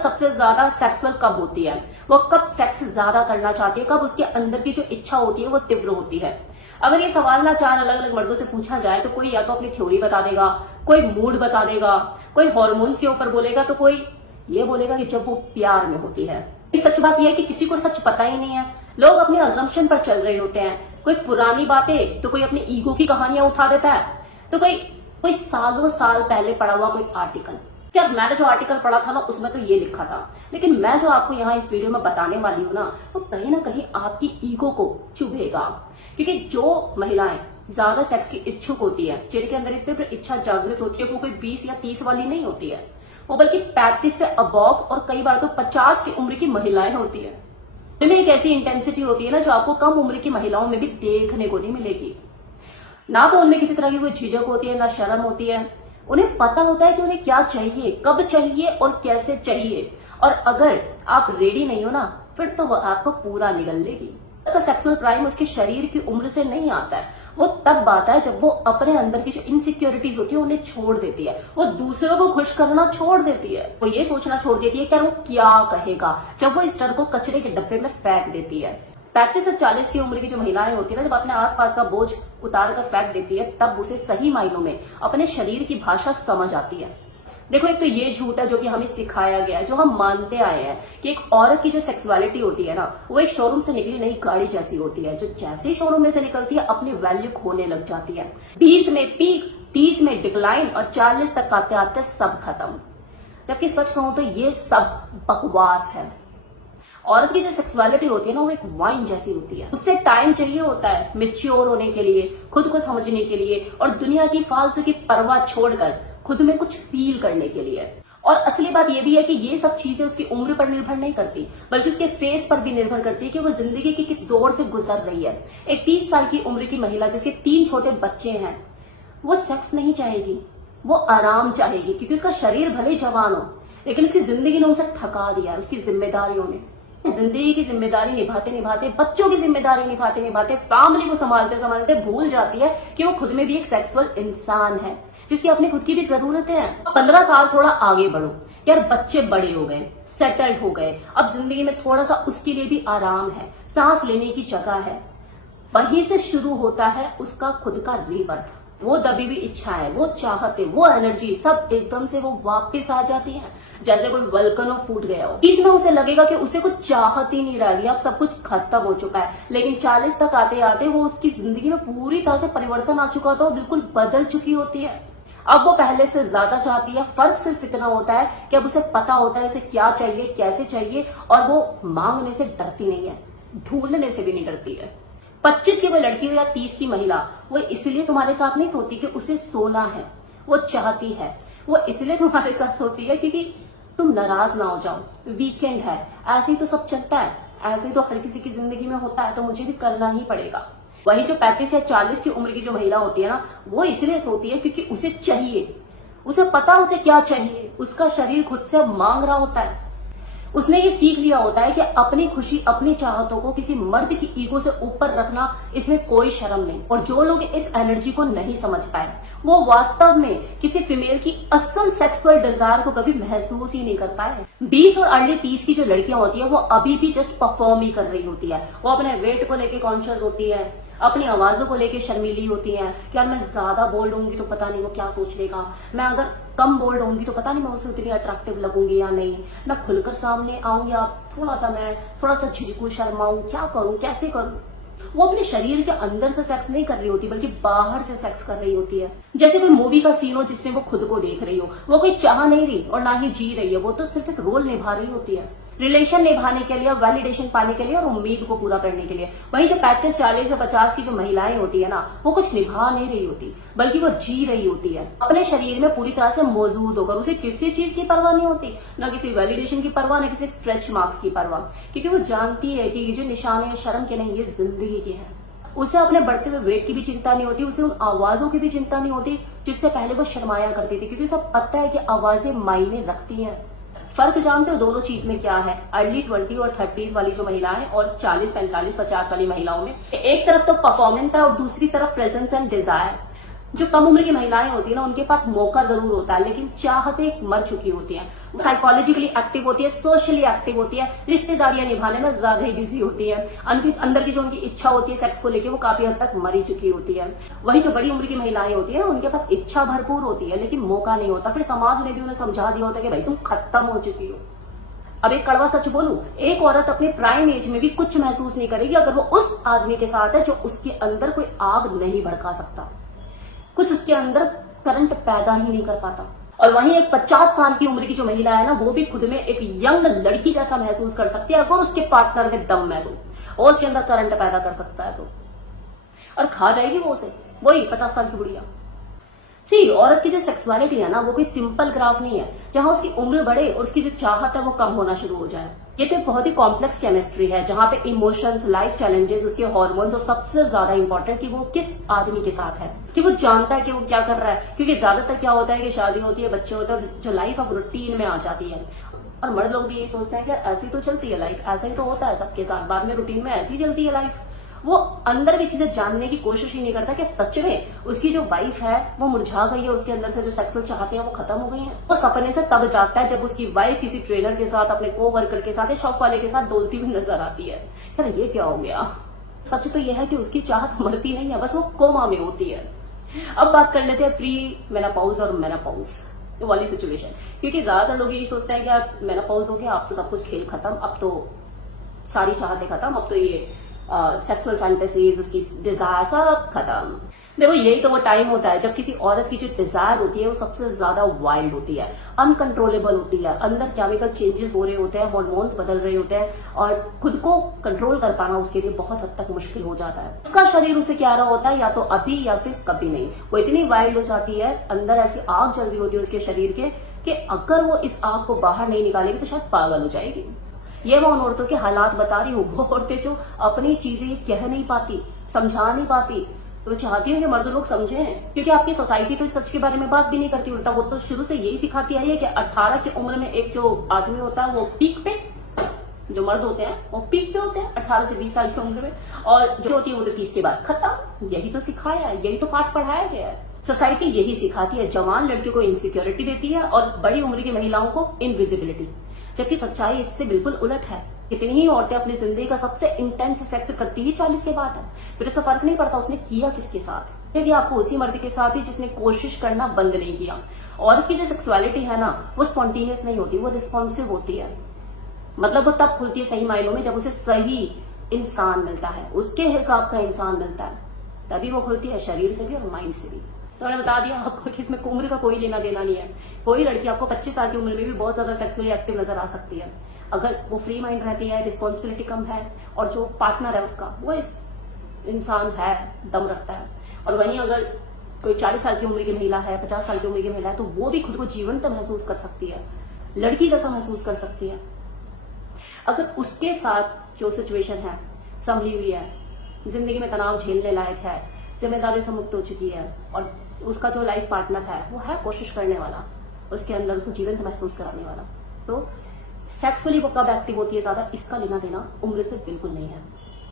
सबसे ज्यादा सेक्सुअल कब होती है, वो कब सेक्स ज्यादा करना चाहती है, कब उसके अंदर की जो इच्छा होती है वो तीव्र होती है। अगर ये सवाल ना 4 अलग अलग मर्दों से पूछा जाए तो कोई या तो अपनी थ्योरी बता देगा, कोई मूड बता देगा, कोई हार्मोन्स के ऊपर बोलेगा, तो कोई ये बोलेगा कि जब वो प्यार में होती है। सच बात यह है कि किसी को सच पता ही नहीं है, लोग अपने अजम्पशन पर चल रहे होते हैं। कोई पुरानी बातें तो कोई अपनी ईगो की कहानियां उठा देता है, तो कोई सालों साल पहले पढ़ा हुआ कोई आर्टिकल। क्या मैंने जो आर्टिकल पढ़ा था ना उसमें तो ये लिखा था, लेकिन मैं जो आपको यहाँ इस वीडियो में बताने वाली हूँ ना वो कहीं ना कहीं आपकी ईगो को चुभेगा। क्योंकि जो महिलाएं ज्यादा सेक्स की इच्छुक होती है, जिनके अंदर इतनी इच्छा जागृत होती है, वो कोई 20 या 30 वाली नहीं होती है, वो बल्कि 35 से अबव और कई बार तो 50 की उम्र की महिलाएं होती है। इनमें एक ऐसी इंटेंसिटी होती है ना जो आपको कम उम्र की महिलाओं में भी देखने को नहीं मिलेगी। ना तो उनमें किसी तरह की कोई झिझक होती है, ना शर्म होती है। उन्हें पता होता है कि उन्हें क्या चाहिए, कब चाहिए और कैसे चाहिए। और अगर आप रेडी नहीं हो ना फिर तो वो आपको पूरा निगल लेगी। तो सेक्सुअल प्राइम उसके शरीर की उम्र से नहीं आता है, वो तब आता है जब वो अपने अंदर की जो इनसिक्योरिटीज होती है उन्हें छोड़ देती है, वो दूसरों को खुश करना छोड़ देती है, वो ये सोचना छोड़ देती है कि वो क्या कहेगा, जब वो इस डर को कचरे के डब्बे में फेंक देती है। 35 से 40 की उम्र की जो महिलाएं होती है ना, जब अपने आसपास का बोझ उतार कर फेंक देती है तब उसे सही मायनों में अपने शरीर की भाषा समझ आती है। देखो, एक तो ये झूठ है जो कि हमें सिखाया गया है, जो हम मानते आए हैं कि एक औरत की जो सेक्सुअलिटी होती है ना वो एक शोरूम से निकली नई गाड़ी जैसी होती है, जो जैसे ही शोरूम में से निकलती है अपनी वैल्यू खोने लग जाती है। 20 में पीक, 30 में डिक्लाइन और 40 तक आते आते सब खत्म। जबकि सच कहूं तो ये सब बकवास है। औरत की जो सेक्सुअलिटी होती है ना वो एक वाइन जैसी होती है, उससे टाइम चाहिए होता है मेच्योर होने के लिए, खुद को समझने के लिए और दुनिया की फालतू की परवाह छोड़कर खुद में कुछ फील करने के लिए। और असली बात यह भी है कि ये सब चीजें उसकी उम्र पर निर्भर नहीं करती, बल्कि उसके फेस पर भी निर्भर करती है कि वो जिंदगी के किस दौर से गुजर रही है। एक 30 साल की उम्र की महिला जिसके 3 छोटे बच्चे हैं, वो सेक्स नहीं चाहेगी, वो आराम चाहेगी, क्योंकि उसका शरीर भले जवान हो लेकिन उसकी जिंदगी ने उसे थका दिया है, उसकी जिम्मेदारियों ने। जिंदगी की जिम्मेदारी निभाते निभाते, बच्चों की जिम्मेदारी निभाते निभाते, फैमिली को संभालते संभालते भूल जाती है कि वो खुद में भी एक सेक्सुअल इंसान है जिसकी अपनी खुद की भी जरूरतें हैं। 15 साल थोड़ा आगे बढ़ो यार, बच्चे बड़े हो गए, सेटल्ड हो गए, अब जिंदगी में थोड़ा सा उसके लिए भी आराम है, सांस लेने की जगह है। वहीं से शुरू होता है उसका खुद का रीबर्थ। वो दबी हुई इच्छा है, वो चाहते, वो एनर्जी सब एकदम से वो वापस आ जाती है, जैसे कोई वल्कनो फूट गया हो। इसमें उसे लगेगा कि उसे कुछ चाहत ही नहीं रह गई, अब सब कुछ खत्म हो चुका है। लेकिन 40 तक आते आते वो उसकी जिंदगी में पूरी तरह से परिवर्तन आ चुका होता है, बिल्कुल बदल चुकी होती है। अब वो पहले से ज्यादा चाहती है। फर्क सिर्फ इतना होता है कि अब उसे पता होता है उसे क्या चाहिए, कैसे चाहिए, और वो मांगने से डरती नहीं है, ढूंढने से भी नहीं डरती है। 25 की कोई लड़की हो या 30 की महिला, वो इसलिए तुम्हारे साथ नहीं सोती कि उसे सोना है, वो चाहती है। वो इसलिए तुम्हारे साथ सोती है क्योंकि तुम नाराज ना हो जाओ, वीकेंड है, ऐसे ही तो सब चलता है, ऐसे ही तो हर किसी की जिंदगी में होता है, तो मुझे भी करना ही पड़ेगा। वही जो 35 या 40 की उम्र की जो महिला होती है ना, वो इसलिए सोती है क्योंकि उसे चाहिए, उसे पता उसे क्या चाहिए, उसका शरीर खुद से मांग रहा होता है। उसने ये सीख लिया होता है कि अपनी खुशी, अपनी चाहतों को किसी मर्द की ईगो से ऊपर रखना, इसमें कोई शर्म नहीं। और जो लोग इस एनर्जी को नहीं समझ पाए वो वास्तव में किसी फीमेल की असल सेक्सुअल डिजायर को कभी महसूस ही नहीं कर पाए। 20 और अर्ली 30 की जो लड़कियां होती है वो अभी भी जस्ट परफॉर्म ही कर रही होती है। वो अपने वेट को लेके कॉन्शियस होती है, अपनी आवाजों को लेके शर्मीली होती हैं कि यार मैं ज्यादा बोल्ड होंगी तो पता नहीं वो क्या सोच लेगा, मैं अगर कम बोल्ड होंगी तो पता नहीं मैं उसे उतनी अट्रैक्टिव लगूंगी या नहीं, मैं खुलकर सामने आऊं या थोड़ा सा झिझकू, शर्माऊं, क्या करूं, कैसे करूं। वो अपने शरीर के अंदर से सेक्स नहीं कर रही होती बल्कि बाहर से सेक्स कर रही होती है। जैसे कोई मूवी का सीन हो जिसमें वो खुद को देख रही हो, वो कोई चाह नहीं रही और ना ही जी रही है, वो तो सिर्फ एक रोल निभा रही होती है, रिलेशन निभाने के लिए, वैलिडेशन पाने के लिए और उम्मीद को पूरा करने के लिए। वहीं जो 35, 40 या 50 की जो महिलाएं होती है ना, वो कुछ निभा नहीं रही होती बल्कि वो जी रही होती है अपने शरीर में पूरी तरह से मौजूद होकर। उसे किसी चीज की परवाह नहीं होती, ना किसी वैलिडेशन की परवाह, ना किसी स्ट्रेच मार्क्स की परवाह, क्योंकि वो जानती है कि ये जो निशान है शर्म के नहीं, ये जिंदगी के हैं। उसे अपने बढ़ते हुए वेट की भी चिंता नहीं होती, उसे उन आवाजों की भी चिंता नहीं होती जिससे पहले वो शर्माया करती थी, क्योंकि उसे पता है कि आवाजें मायने रखती हैं। फर्क जानते हो दोनों चीज में क्या है? अर्ली 20 और 30s वाली जो महिलाएं और 40, 45, 50 वाली महिलाओं में एक तरफ तो परफॉर्मेंस है और दूसरी तरफ प्रेजेंस एंड डिजायर। जो कम उम्र की महिलाएं होती है ना, उनके पास मौका जरूर होता है, लेकिन चाहते मर चुकी होती हैं। वो साइकोलॉजिकली एक्टिव होती है, सोशली एक्टिव होती है, रिश्तेदारियां निभाने में ज्यादा ही बिजी होती है। अंदर की जो उनकी इच्छा होती है सेक्स को लेकर, वो काफी हद तक मरी चुकी होती है। वही जो बड़ी उम्र की महिलाएं होती है, उनके पास इच्छा भरपूर होती है, लेकिन मौका नहीं होता। फिर समाज ने भी उन्हें समझा दिया होता है कि भाई तुम खत्म हो चुकी हो। अब एक कड़वा सच बोलूं, एक औरत अपने प्राइम एज में भी कुछ महसूस नहीं करेगी अगर वो उस आदमी के साथ है जो उसके अंदर कोई आग नहीं भड़का सकता, कुछ उसके अंदर करंट पैदा ही नहीं कर पाता। और वहीं एक 50 साल की उम्र की जो महिला है ना, वो भी खुद में एक यंग लड़की जैसा महसूस कर सकती है अगर उसके पार्टनर में दम है तो, और उसके अंदर करंट पैदा कर सकता है तो। और खा जाएगी वो उसे, वही 50 साल की बुढ़िया। सी, औरत की जो सेक्सुअलिटी है ना, वो कोई सिंपल ग्राफ नहीं है जहां उसकी उम्र बढ़े और उसकी जो चाहत है वो कम होना शुरू हो जाए। ये तो बहुत ही कॉम्प्लेक्स केमिस्ट्री है जहां पे इमोशंस, लाइफ चैलेंजेस, उसके हार्मोन्स और सबसे ज्यादा इंपॉर्टेंट कि वो किस आदमी के साथ है, कि वो जानता है कि वो क्या कर रहा है। क्योंकि ज्यादातर क्या होता है कि शादी होती है, बच्चे होते हैं, जो लाइफ अब रूटीन में आ जाती है। और मर्द लोग भी यही सोचते हैं कि ऐसी तो चलती है लाइफ, ऐसा ही तो होता है सबके साथ, बाद में रूटीन में ऐसी चलती है लाइफ। वो अंदर की चीजें जानने की कोशिश ही नहीं करता कि सच में उसकी जो वाइफ है वो मुरझा गई है, उसके अंदर से जो सेक्सुअल चाहते हैं वो खत्म हो गई हैं। वो सपने से तब जागता है जब उसकी वाइफ किसी ट्रेनर के साथ, अपने को वर्कर के साथ या शॉप वाले के साथ डोलती हुई नजर आती है। कहते ये क्या हो गया। सच तो यह है कि उसकी चाहत मरती नहीं है, बस वो कोमा में होती है। अब बात कर लेते हैं प्री मेनोपॉज और मेनोपॉज वाली सिचुएशन, क्योंकि ज्यादातर लोग यही सोचते हैं कि आप मेनोपॉज हो गया, अब तो सब कुछ खेल खत्म, अब तो सारी चाहतें खत्म, अब तो ये सेक्सुअल फैंटेसीज, उसकी डिजायर सब खत्म। देखो यही तो वो टाइम होता है जब किसी औरत की जो डिजायर होती है वो सबसे ज्यादा वाइल्ड होती है, अनकंट्रोलेबल होती है, अंदर केमिकल चेंजेस हो रहे होते हैं, हार्मोन्स बदल रहे होते हैं और खुद को कंट्रोल कर पाना उसके लिए बहुत हद तक मुश्किल हो जाता है। उसका शरीर उसे कह रहा होता है या तो अभी या फिर कभी नहीं। वो इतनी वाइल्ड हो जाती है, अंदर ऐसी आग जल रही होती है उसके शरीर के कि अगर वो इस आग को बाहर नहीं निकालेगी तो शायद पागल हो जाएगी। ये मैं उन औरतों के हालात बता रही हूँ, वो औरतें जो अपनी चीजें कह नहीं पाती, समझा नहीं पाती, तो चाहती हूँ कि मर्द लोग समझे, क्योंकि आपकी सोसाइटी तो इस सच के बारे में बात भी नहीं करती। उल्टा वो तो शुरू से यही सिखाती आई है कि 18 की उम्र में एक जो आदमी होता है वो पीक पे, जो मर्द होते हैं वो पीक पे होते हैं 18 से 20 साल की उम्र में, और जो होती है वो तो 30 के बाद खत्म। यही तो सिखाया है, यही तो पाठ पढ़ाया गया है। सोसाइटी यही सिखाती है, जवान लड़कियों को इनसिक्योरिटी देती है और बड़ी उम्र की महिलाओं को इनविजिबिलिटी, जबकि सच्चाई इससे बिल्कुल उलट है। कितनी ही औरतें अपनी जिंदगी का सबसे इंटेंस सेक्स करती ही 40 के बाद है, फिर इससे फर्क नहीं पड़ता उसने किया किसके साथ। यदि आपको उसी मर्द के साथ ही जिसने कोशिश करना बंद नहीं किया। औरत की जो सेक्सुअलिटी है ना, वो स्पॉन्टेनियस नहीं होती, वो रिस्पॉन्सिव होती है। मतलब वो तब खुलती है सही मायनों में जब उसे सही इंसान मिलता है, उसके हिसाब का इंसान मिलता है, तभी वो खुलती है, शरीर से भी और माइंड से भी। तो मैंने बता दिया आपको कि इसमें उम्र का कोई लेना देना नहीं है। कोई लड़की आपको 25 साल की उम्र में भी बहुत ज्यादा सेक्सुअली एक्टिव नजर आ सकती है, अगर वो फ्री माइंड रहती है, रिस्पॉन्सिबिलिटी कम है और जो पार्टनर है उसका वो इस इंसान है, दम रखता है। और वहीं अगर कोई 40 साल की उम्र की महिला है, 50 साल की उम्र की महिला है, तो वो भी खुद को जीवंत महसूस कर सकती है, लड़की जैसा महसूस कर सकती है। अगर उसके साथ जो सिचुएशन है संभली हुई है, जिंदगी में तनाव झेलने लायक है, जिम्मेदारी से मुक्त हो चुकी है और उसका जो लाइफ पार्टनर है वो है कोशिश करने वाला, उसके अंदर उसको जीवंत महसूस कराने वाला, तो सेक्सुअली वो कब एक्टिव होती है ज्यादा, इसका लेना देना उम्र से बिल्कुल नहीं है।